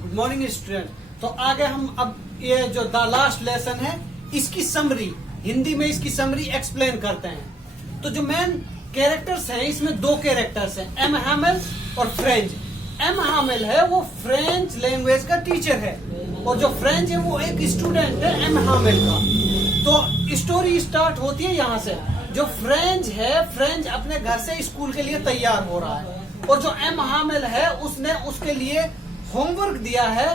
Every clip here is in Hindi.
Good morning student. तो आगे हम अब ये जो द लास्ट लेसन है इसकी समरी हिंदी में इसकी समरी एक्सप्लेन करते हैं। तो जो मेन कैरेक्टर्स हैं इसमें दो कैरेक्टर्स हैं, एम हैमेल और फ्रेंच। एम हैमेल है वो फ्रेंच लैंग्वेज का टीचर है और जो फ्रेंच है वो एक स्टूडेंट है एम हैमेल का। तो स्टोरी स्टार्ट होती है यहाँ से। जो फ्रेंच है, फ्रेंच अपने घर से स्कूल के लिए तैयार हो रहा है और जो एम हैमेल है उसने उसके लिए होमवर्क दिया है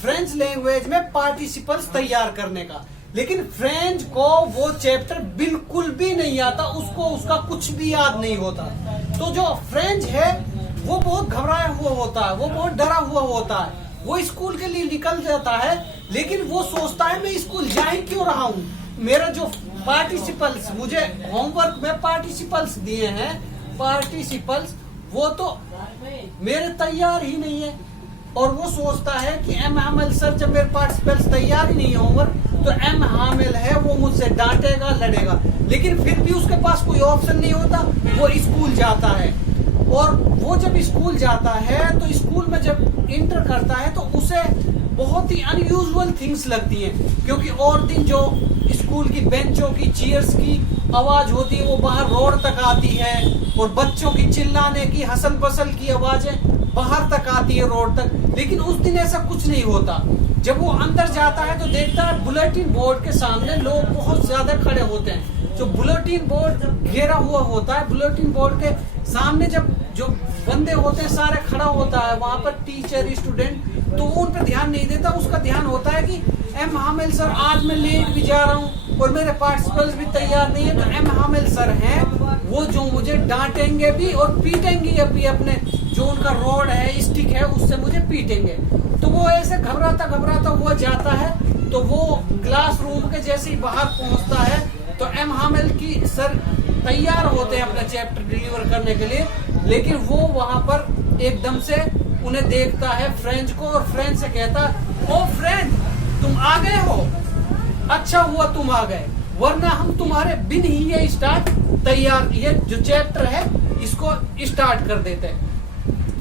फ्रेंच लैंग्वेज में पार्टिसिपल्स तैयार करने का। लेकिन फ्रेंच को वो चैप्टर बिल्कुल भी नहीं आता, उसको उसका कुछ भी याद नहीं होता। तो जो फ्रेंच है वो बहुत घबराया हुआ होता है, वो बहुत डरा हुआ होता है। वो स्कूल के लिए निकल जाता है लेकिन वो सोचता है मैं स्कूल जा ही क्यों रहा हूँ, मेरा जो पार्टिसिपल्स मुझे होमवर्क में पार्टिसिपल्स दिए हैं, पार्टिसिपल्स वो तो मेरे तैयार ही नहीं है। और वो सोचता है कि एम हैमेल सर जब मेरे पार्टिसिपल्स तैयार ही नहीं है होमवर्क तो एम हैमेल है वो मुझसे डांटेगा, लड़ेगा। लेकिन फिर भी उसके पास कोई ऑप्शन नहीं होता, वो स्कूल जाता है। और वो जब स्कूल जाता है तो स्कूल में जब इंटर करता है तो उसे बहुत ही अनयूजुअल थिंग्स लगती हैं, क्योंकि और दिन जो स्कूल की बेंचों की चेयर्स की आवाज होती है वो बाहर रोड तक आती है और बच्चों की चिल्लाने की हसल पसल की आवाजें बाहर तक आती है रोड तक। लेकिन उस दिन ऐसा कुछ नहीं होता। जब वो अंदर जाता है तो देखता है बुलेटिन बोर्ड के सामने लोग बहुत ज्यादा खड़े होते हैं। जो बुलेटिन बोर्ड घेरा हुआ होता है, बुलेटिन बोर्ड के सामने जब जो बंदे होते हैं सारे खड़ा होता है, वहां पर टीचर स्टूडेंट, तो वो उन पर ध्यान नहीं देता। उसका ध्यान होता है कि एम हैमेल सर आज मैं लेट भी जा रहा हूँ और मेरे पार्टिसिपल्स भी तैयार नहीं है, तो एम हैमेल सर हैं वो जो मुझे डांटेंगे भी और पीटेंगे अभी, अपने जो उनका रोड है स्टिक है उससे मुझे पीटेंगे। तो वो ऐसे घबराता घबराता हुआ जाता है। तो वो क्लासरूम के जैसे ही बाहर पहुंचता है तो एम हैमेल की सर तैयार होते हैं अपना चैप्टर डिलीवर करने के लिए, लेकिन वो वहां पर एकदम से उन्हें देखता है फ्रेंच को और फ्रेंच से कहता ओ फ्रेंड तुम आ गए हो, अच्छा हुआ तुम आ गए, वरना हम तुम्हारे बिन ही ये स्टार्ट तैयार ये जो चैप्टर है इसको स्टार्ट कर देते हैं।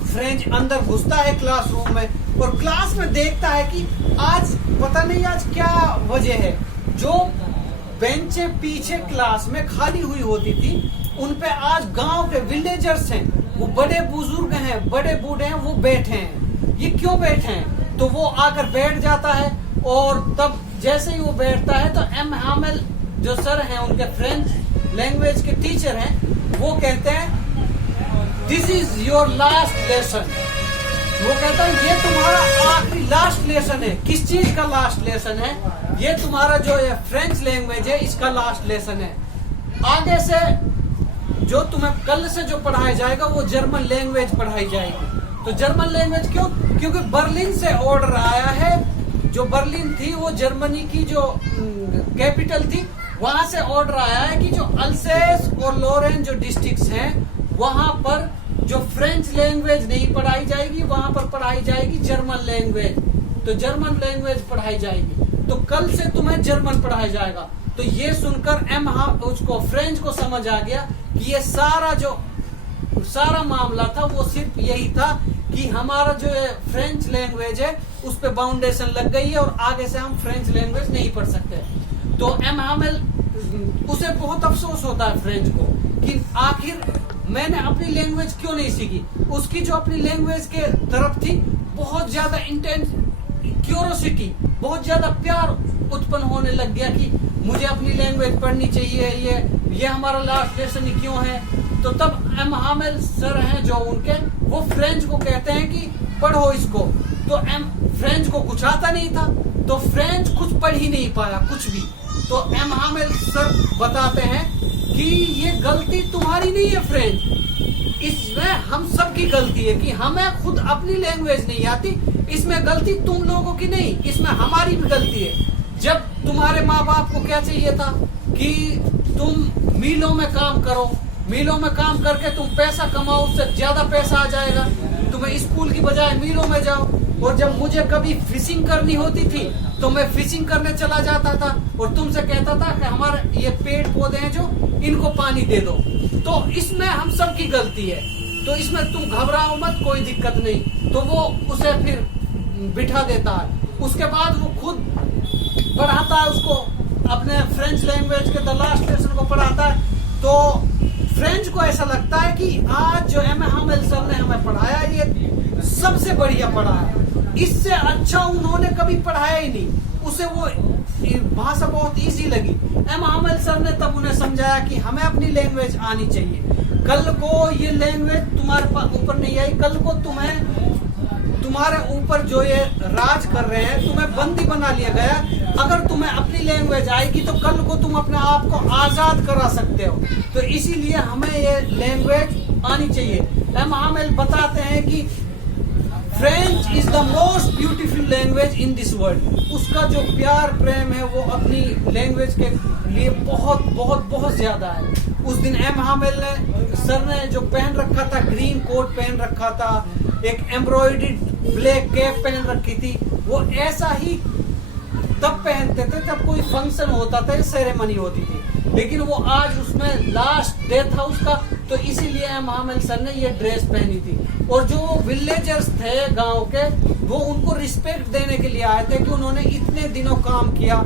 फ्रेंच अंदर घुसता है क्लासरूम में और क्लास में देखता है कि आज पता नहीं आज क्या वजह है, जो बेंचें पीछे क्लास में खाली हुई होती थी उन पे आज गांव के विलेजर्स हैं, वो बड़े बुजुर्ग हैं, बड़े बूढ़े हैं, वो बैठे हैं। ये क्यों बैठे हैं? तो वो आकर बैठ जाता है और तब जैसे ही वो बैठता है तो एम हैमेल जो सर हैं उनके फ्रेंच लैंग्वेज के टीचर हैं, वो कहते हैं this is your last lesson. वो कहता है ये तुम्हारा आखिरी लास्ट लेसन है। किस चीज का लास्ट लेसन है? ये तुम्हारा जो फ्रेंच लैंग्वेज है इसका लास्ट लेसन है। आगे से जो तुम्हें कल से जो पढ़ाया जाएगा वो जर्मन लैंग्वेज पढ़ाई जाएगी। तो जर्मन लैंग्वेज क्यों? क्योंकि बर्लिन से ऑर्डर आया है। जो बर्लिन थी वो जर्मनी की जो कैपिटल थी, वहां से ऑर्डर आया है कि जो अल्सेस और लोरेन जो डिस्ट्रिक्ट्स हैं वहां पर जो फ्रेंच लैंग्वेज नहीं पढ़ाई जाएगी, वहां पर पढ़ाई जाएगी जर्मन लैंग्वेज। तो जर्मन लैंग्वेज पढ़ाई जाएगी, तो कल से तुम्हें जर्मन पढ़ाया जाएगा। तो ये सुनकर उसको फ्रेंच को समझ आ गया कि ये सारा मामला था वो सिर्फ यही था कि हमारा जो फ्रेंच लैंग्वेज है उस पे बाउंडेशन लग गई है और आगे से हम फ्रेंच लैंग्वेज नहीं पढ़ सकते। तो एम हैमेल उसे बहुत अफसोस होता है फ्रेंच को कि आखिर मैंने अपनी लैंग्वेज क्यों नहीं सीखी। उसकी जो अपनी लैंग्वेज के तरफ थी बहुत ज्यादा इंटेंस क्यूरोसिटी, बहुत ज्यादा प्यार उत्पन्न होने लग गया कि मुझे अपनी लैंग्वेज पढ़नी चाहिए, ये हमारा लास्ट लेसन ही क्यों है। तो तब एम हैमेल सर हैं जो उनके, वो फ्रेंच को कहते हैं कि पढ़ो इसको। तो फ्रेंच को कुछ आता नहीं था, तो फ्रेंच कुछ पढ़ ही नहीं पाया कुछ भी। तो एम हैमेल सर बताते हैं कि ये गलती तुम्हारी नहीं है फ्रेंच, इसमें हम सब की गलती है कि हमें खुद अपनी लैंग्वेज नहीं आती। इसमें गलती तुम लोगों की नहीं, इसमें हमारी भी गलती है। जब तुम्हारे माँ बाप को क्या चाहिए था कि तुम मिलों में काम करो, मिलों में काम करके तुम पैसा कमाओ, उससे ज्यादा पैसा आ जाएगा, तुम्हें स्कूल की बजाय मिलों में जाओ। और जब मुझे कभी फिशिंग करनी होती थी तो मैं फिशिंग करने चला जाता था और तुमसे कहता था कि हमारे ये पेड़ पौधे हैं जो इनको पानी दे दो। तो इसमें हम सब की गलती है, तो इसमें तुम घबराओ मत, कोई दिक्कत नहीं। तो वो उसे फिर बिठा देता है। उसके बाद वो खुद पढ़ाता है उसको, अपने फ्रेंच लैंग्वेज के द लास्ट लेसन को पढ़ाता है। तो फ्रेंच को ऐसा लगता है कि आज जो एम हामिल सर ने हमें पढ़ाया ये सबसे बढ़िया पढ़ाया, इससे अच्छा उन्होंने कभी पढ़ाया ही नहीं। उसे वो भाषा बहुत इजी लगी। एम हामिल सर ने तब उन्हें समझाया कि हमें अपनी लैंग्वेज आनी चाहिए। कल को ये लैंग्वेज तुम्हारे ऊपर नहीं आई, कल को तुम्हारे ऊपर जो ये राज कर रहे हैं, तुम्हें बंदी बना लिया गया। अगर तुम्हें अपनी लैंग्वेज आएगी तो कल को तुम अपने आप को आजाद करा सकते हो। तो इसीलिए हमें ये लैंग्वेज आनी चाहिए। एम हामिल बताते हैं कि French is the most beautiful language in this world. उसका जो प्यार प्रेम है वो अपनी लैंग्वेज के लिए बहुत बहुत बहुत ज्यादा है। उस दिन एम हामिल ने सर ने जो पहन रखा था, ग्रीन कोट पहन रखा था, एक एम्ब्रॉयडर्ड ब्लैक कैप पहन रखी थी, वो ऐसा ही तब पहनते थे जब कोई फंक्शन होता था, सेरेमनी होती थी। लेकिन वो आज उसमें लास्ट डे था उसका, तो इसीलिए एम हामिल सर ने ये ड्रेस पहनी थी। और जो विलेजर्स थे गांव के, वो उनको रिस्पेक्ट देने के लिए आए थे कि उन्होंने इतने दिनों काम किया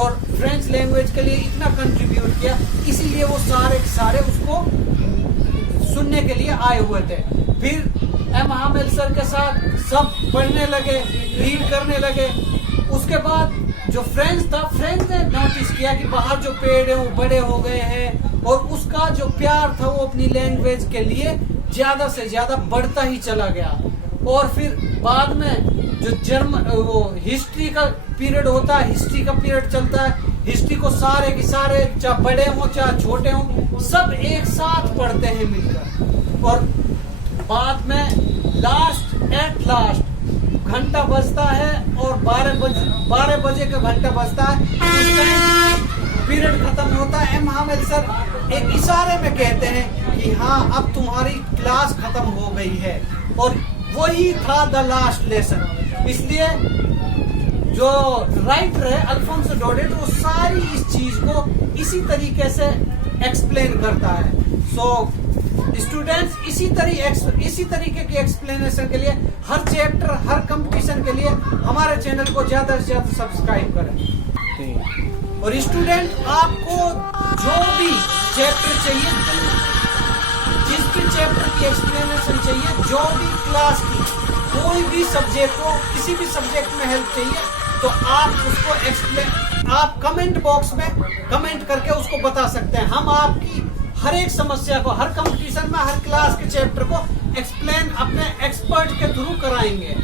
और फ्रेंच लैंग्वेज के लिए इतना कंट्रीब्यूट किया, इसीलिए वो सारे के सारे उसको सुनने के लिए आए हुए थे। फिर एम हामिल सर के साथ सब पढ़ने लगे, रीड करने लगे। उसके बाद जो फ्रेंच था, फ्रेंच ने नोटिस किया कि बाहर जो पेड़ है वो बड़े हो गए हैं, और उसका जो प्यार था वो अपनी लैंग्वेज के लिए ज्यादा से ज्यादा बढ़ता ही चला गया। और फिर बाद में जो वो हिस्ट्री का पीरियड होता है, हिस्ट्री का पीरियड चलता है, हिस्ट्री को सारे के सारे, चाहे बड़े हों चाहे छोटे हों, सब एक साथ पढ़ते हैं मिलकर। और बाद में एट लास्ट घंटा बजता है और 12 बजे का घंटा बजता है, उस टाइम पीरियड खत्म होता है। एम हामिल सर एक इशारे में कहते हैं कि हाँ अब तुम्हारी क्लास खत्म हो गई है, और वही था द लास्ट लेसन। इसलिए जो राइटर है अल्फोंसो डोडेट, वो सारी इस चीज को इसी तरीके से एक्सप्लेन करता है। सो स्टूडेंट्स इसी तरीके की एक्सप्लेनेशन के लिए, हर चैप्टर, हर कंपटीशन के लिए हमारे चैनल को ज्यादा से ज्यादा सब्सक्राइब करें। और स्टूडेंट आपको जो भी चैप्टर चाहिए, जिस भी चैप्टर की एक्सप्लेनेशन चाहिए, जो भी क्लास की कोई भी सब्जेक्ट हो, किसी भी सब्जेक्ट में हेल्प चाहिए, तो आप उसको आप कमेंट बॉक्स में कमेंट करके उसको बता सकते हैं। हम आपकी हर एक समस्या को, हर कंपटीशन में, हर क्लास के चैप्टर को एक्सप्लेन अपने एक्सपर्ट के थ्रू कराएंगे।